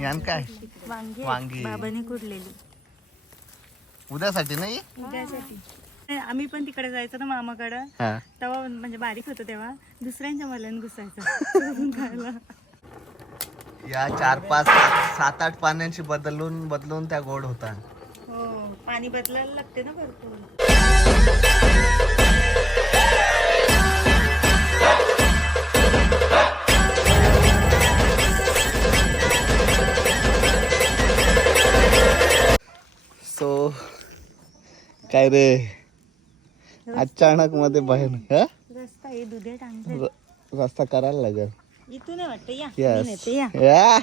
यान काय वांगी वांगी. बाबांनी कुठलेली उद्यासाठी नाही. उद्यासाठी आम्ही पण तिकडे जायचो ना मामाकडं. हा. तेव्हा म्हणजे बारीक होतो तेव्हा दुसऱ्यांच्या मल्यान घुसायचं खायला. या 4-5 7-8 पाण्यांची बदलून त्या गोड होता. हो पाणी बदलायला लागते ना भरपूर. सो काय रे अचानक मध्ये भयानक रस्ता हे दुधे टांगते रस्ता करायला लागेल. इथून आहे वाटतं या. Yes. मी नेते या. या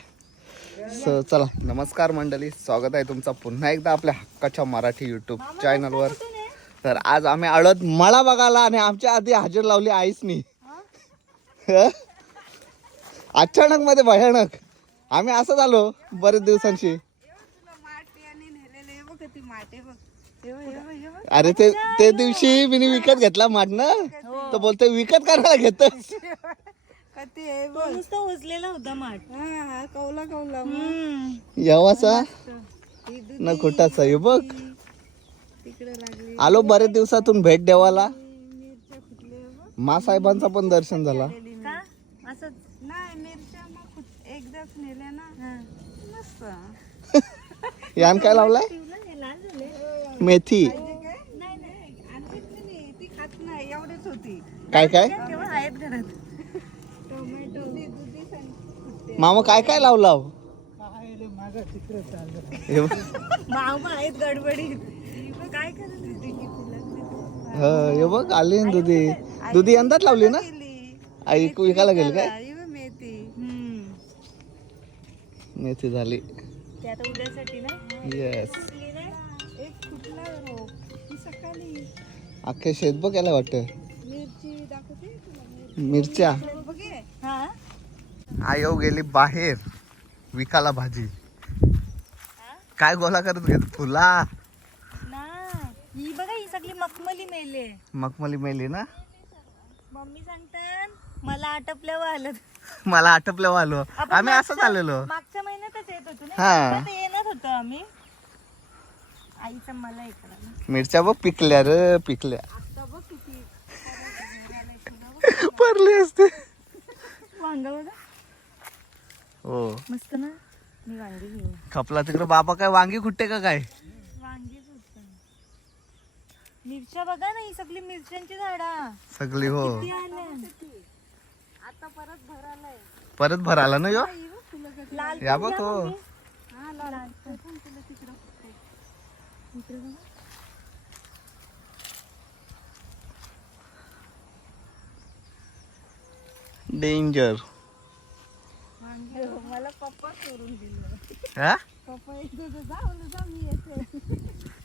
सो चला नमस्कार मंडळी, स्वागत आहे तुमचा पुन्हा एकदा आपल्या हक्काच्या मराठी युट्यूब चॅनलवर. कुठून आहे? तर आज आम्ही आळद मळा बघायला आणि आमच्या आधी हजेर लावली आईसनी. अचानक मध्ये भयानक आम्ही असं झालो बरेच दिवसांची. अरे ते दिवशी मी विकत घेतला माठ ना, तर बोलते विकत करायला घेत नुसतं उचलेला होता माठ. कौला यावाचा ना खोटाचा. हे बघ आलो बरेच दिवसातून भेट देवाला. मा साहेबांचा पण दर्शन झाला. का असंच नाही मिरच्या मग एकदाच नेल्या ना मस्त. यान काय लावलाय? हे लाल झाले. मेथी. ती खात नाही एवढीच होती. काय काय तेव्हा आहेत घरात. टोमॅटो मामा काय काय लावलाव? हे बघ. मामा आहेत गडबडीत. काय करत हे बघ आली ना दुधी यंदाच लावली ना. आई विकायला गेली काय? मेथी मेथी झाली. ते आता उद्यासाठी ना. येस. कुठली नाही एक कुठला रोप ती सकाळी अख्खे शेत बघ याला वाटत. मिरची दाखवते तुला. मिरच्या. बघे हा आयो गेली बाहेर विकायला भाजी. काय गोला करत घेत फुला. ना ही बघा ही सगळी मखमली मेले. मखमली मेली ना. मम्मी सांगतात मला आटपल्यावर आलं. मला आटपलं आलो आम्ही असंच आलेलो. मागच्या महिन्यातच येत होतो ना. हा. आता येणार होतो आम्ही. आईचा मला इकडं मिरच्या बघ पिकल्या रे पिकल्या. आता बघ किती पडली असते. वांगा बघा हो मस्त ना. मी वांगी घेऊ. खपला तिकडे बाबा काय वांगी कुठे का काय? वांगीच होत. मिरच्या बघा ना ही सगळी मिरच्यांची झाडा सगळी हो. किती आल्या. आता परत भरायलाय. परत भराला ना यो. लाल या पण बघ द्या हो. मम्मी. हा लाल ते पण तुला तिकडं इकडे बघा. डेंजर. मला पप्पा सोडून दिलं. हा पप्पा एक दिवस जा मी येते.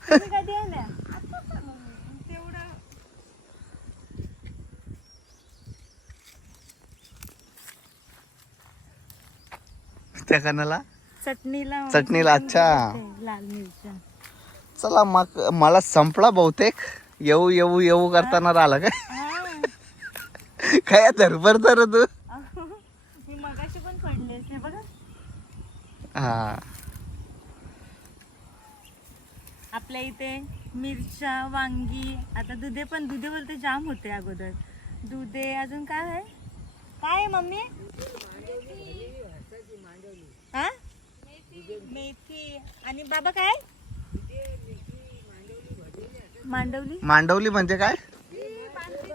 तुम्ही कधी आल्या? तेवढं त्या कानाला चटणीला चटणीला. अच्छा लाल मिरच्या. चला मग मला संपला बहुतेक. येऊ करताना राहिला काय हा. काय धरभर तर तू. मी मगाशी पण पडले असते बघा. हा आपल्या इथे मिरच्या वांगी आता दुधे पण दुधे बोलते जाम होते अगोदर. दुधे अजून काय आहे काय आहे मम्मी? हा मेथी आणि बाबा काय मांडवली. मांडवली म्हणजे काय?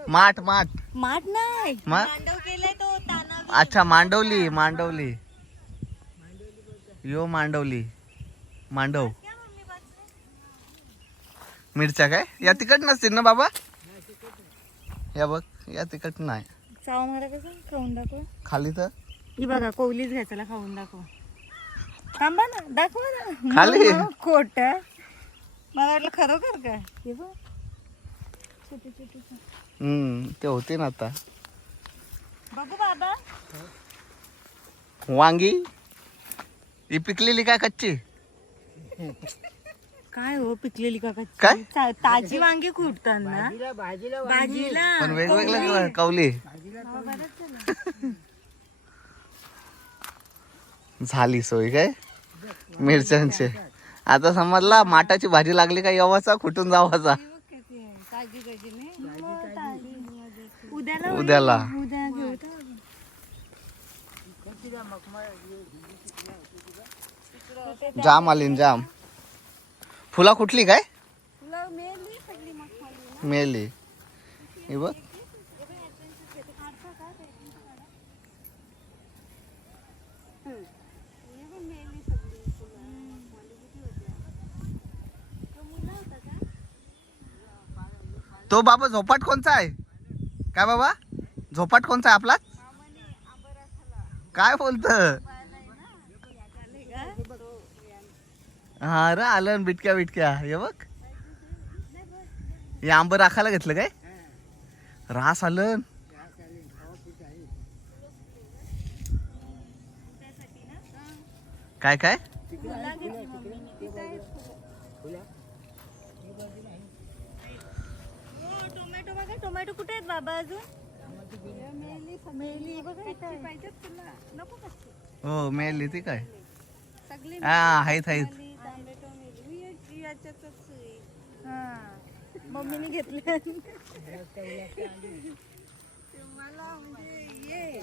माठ माठ माठ नाही मा- मांडव केलाय तो तानावी. अच्छा मांडवली यो मांडवली मांडव. क्या मम्मी बात नाही? मिरच्या काय या तिखट नसतील ना बाबा? या बघ या तिखट नाही. चाव मारा कसं खाऊन दाखव. खाली तर ही बघा कोवलीच घ्यायला खाऊन दाखव. थांबा ना दाखवा ना. खाली. खोट मला वाटलं खरोखर काय. हे बघ छोटे छोटे ते होते ना आता. बघू बाबा. वांगी ही पिकलेली काय कच्ची? काय हो पिकलेली का कच्ची? काय? ताजी वांगी कुठतात ना भाजीला. पण वेगवेगळ्या कवली. झाली सोय काय मिरच्यांचे. आता समजला माटाची भाजी लागली का येवाचा कुठून जावाचा ताजी ताजी नाही उद्याला होईल. उद्याला. उद्या घेऊ तर. जाम आली न जाम. फुला कुठली काय तुला मेली सगळी मखमली मेली हे बघ. मेली सगळी फुलं. तो बाबा झोपाट कोणचा आहे काय बाबा झोपाट कोणचा आहे आपला काय बोलत हा रे आलं न बिटक्या बिटक्या हे बघ. हे आंब राखायला घेतलं काय रास आलं काय काय टोमॅटो बघा टोमॅटो कुठे आहेत बाबा अजून. मेली बघा पाहिजेत तुला नको कच्ची हो मेली ती काय सगळी हा आहेत आहेत टोमॅटो मेली याच्यातच आहे. हा मम्मीने घेतले. मला म्हणजे ये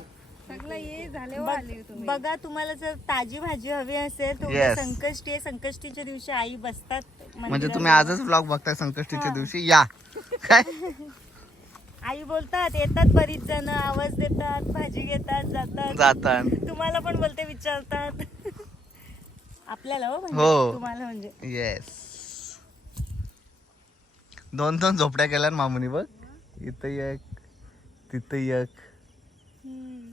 सगळं ये झाले आले तुम्ही बघा तुम्हाला जर ताजी भाजी हवी असेल तर Yes. संकष्टी आहे. संकष्टीच्या दिवशी आई बसतात म्हणजे मंदिरात. तुम्ही आजच ब्लॉग बघताय संकष्टीच्या दिवशी या काय आई बोलतात येतात बरीच जण आवाज देतात भाजी घेतात जातात. जातात तुम्हाला पण बोलते विचारतात. आपल्याला हो म्हणजे हो. तुम्हाला म्हणजे येस. दोन दोन झोपड्या केल्या ना मामुनी बघ इथं एक तिथं एक. हम्म.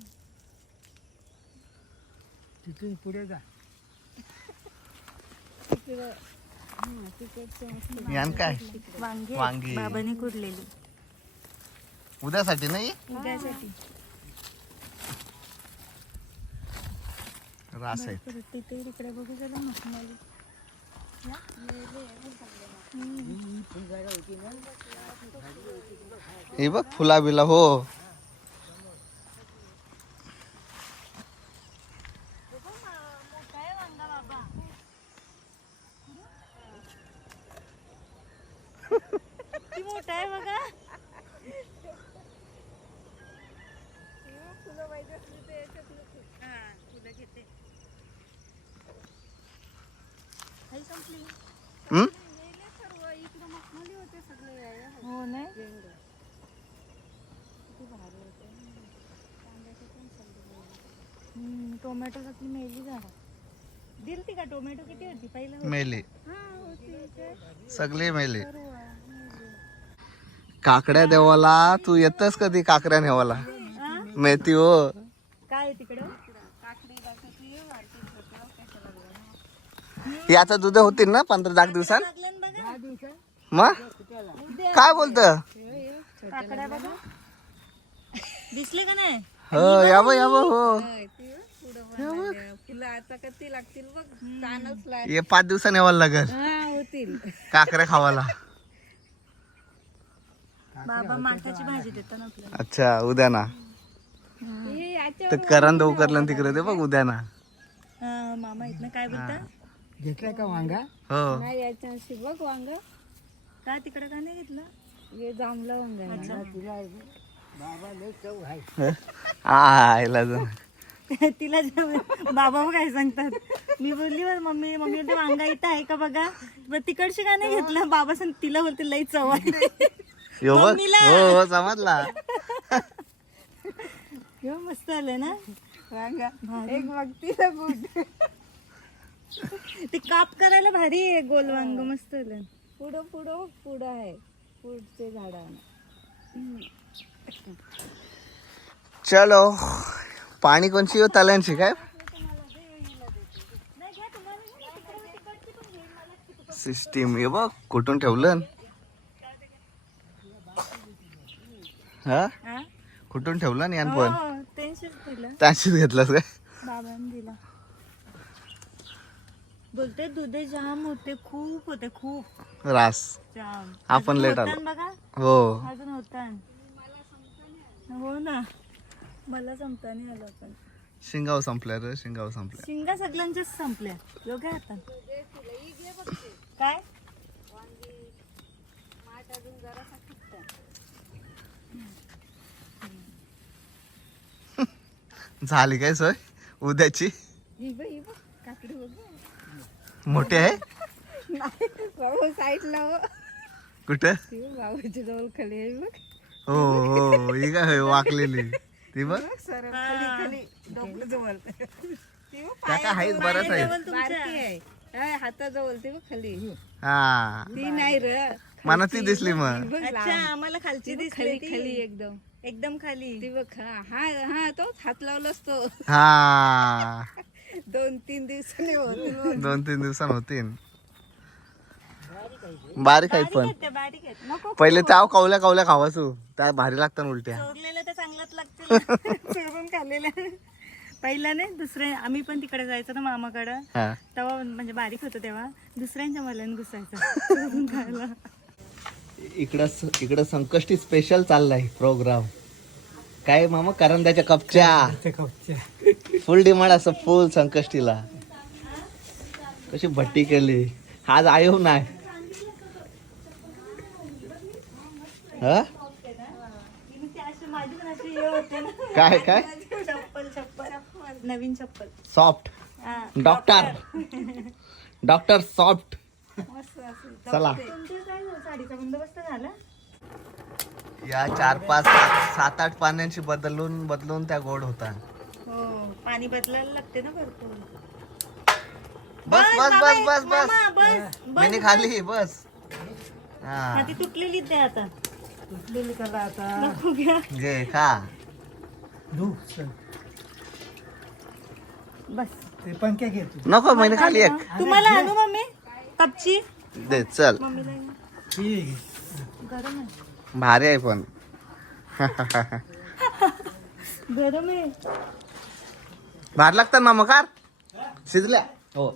तिथून पुढे जा. यान काय वांगी वांगी. बाबांनी कुरलेली उद्यासाठी नाही उद्यासाठी. रास आहे परत तिथे तिकडे बघू जरा मखमली. हे बघ फुला बिला हो मोठा आहे वांगा बाबा. किती मोठा आहे बघा. हा, फुलं घेते. आई संपली. हम्म? सर्व इकडं मखमली होते सगळे हो नाही टोमॅटो साठी मेली झाडा दिल ती का टोमॅटो किती होती पहिलं होती? मेली हा होती सगळी मेली. काकड्या देवाला तू येतस कधी काकड्या नेवाला हा? मेथी हो काय आहे तिकडं काकडी बाकडी वाढते ही आता दुध होतील ना 15-10 दिवसात लागलं ना बघा मग काय बोलत काकड्या बघा दिसले का नाही हो यावं यावं हो फुलं आता कधी लागतील बघ तानच लाग ये 5 दिवसांनी यावं लागल हा होतील काकड्या खावाला. बाबा माठाची भाजी देतात आपल्याला. अच्छा उद्या ना हे याच्या तर करंद उकरलं तिकडे ते बघ उद्या ना हा, मामा इथनं काय बोलतात घेतलाय का वांगा हो नाही याच्याशी बघ वांग का तिकडे का नाही घेतलं. हे जांभलं वांग अच्छा बाबा लय चव आहे. आयला जा. तिला बाबा मग काय सांगतात मी बोलली बरं मम्मी मम्मी बोलते वांगा इथं आहे का बघा बरं तिकडशी का नाही घेतलं बाबा सांग तिला बोलते लई चव आहे. यो बघ मम्मीला. हो हो समजला हो, मस्त आलंय ना वांग एक बघती ना गुड ते काप करायला भारी आहे गोल वांग मस्त आलं. पुढं पुढं पुढं आहे पुढचे झाड चलो पाणी कोणची तल्यांची काय सिस्टीम हे बघ कुठून ठेवलं हा हा? कुठून ठेवलं यान पण हो, त्यांशीच दिलं त्याशीच घेतलंस काय बाबांनी दिला. बोलते दुधे जाम होते खूप होते खूप रास जाम. आपण अजून लेट होतान आलो. बघा हो अजून होता हो ना मला संपता नाही आलं पण शिंगाव संपल्या रे, शिंगाव संपल्या. शिंगा सगळ्यांच्याच संपल्या. योग्य आता काय झाली काय सोय उद्याची? काकडी बघ मोठी आहे बाबू साईडला हो. कुठं? ती बघ बाबूच्या जवळ खाली आहे बघ. हो हो ही काय होय वाकलेली ती बघ. सरळ खाली खाली डोकं जवळ ती बघ त्या काय आहेच बरंच आहे. बारकी आहे हाताजवळ ती बघ खाली हा ती नाही र मला ती दिसली मग. बघ अच्छा आम्हाला खालची ती बघ दिसली खाली ती. खाली एकदम एकदम खाली. ती बघ हा हा तोच हात लावलास तो हा 2-3 दिवसांनी होत 2-3 दिवसांनी होतीन. बारीक आहेत पण त्या बारीक आहेत. नको पहिले त्या कवल्या कवल्या खावासू त्या भारी लागतात उलट्या. चोरलेलं तर चांगलाच लागतं. चोरून खाल्लेलं पहिला नाही दुसरे आम्ही पण तिकडे जायचो ना मामाकडं. हा तेव्हा म्हणजे बारीक होतो तेव्हा दुसऱ्यांच्या मल्यान घुसायचं चोरून खायला. इकडं संकष्टी स्पेशल चाललाय प्रोग्राम. काय मामा करंद्याच्या कपच्या फुल डिमांड असं फुल संकष्टीला. कशी भट्टी केली आज आयो नाही. हा? ती अशी माझी पण अशी हे होते ना. काय काय चप्पल नवीन चप्पल. सॉफ्ट हा. Doctor soft. मस्त असेल चला तुमच्या काय साडीचा बंदोबस्त झाला? या 4-5 7-8 पाण्याची बदलून त्या गोड होता. हो पाणी बदलायला लागते ना भरपूर. बस बस बस बस बस मामा, बस मिनी खाली बस. हा हा ती तुटलेली द्या आता. तुटलेली कला आता नको घ्या. घे खा. धू चल. बस ते पंख्या घे तू. नको मिनी खाली एक तुम्हाला आणू मम्मी कपची. दे चल. मम्मीला ठीक आहे. गरम आहे. भारी आहे पण गरम आहे. भारी लागतात मामा कार शिजल्या हो.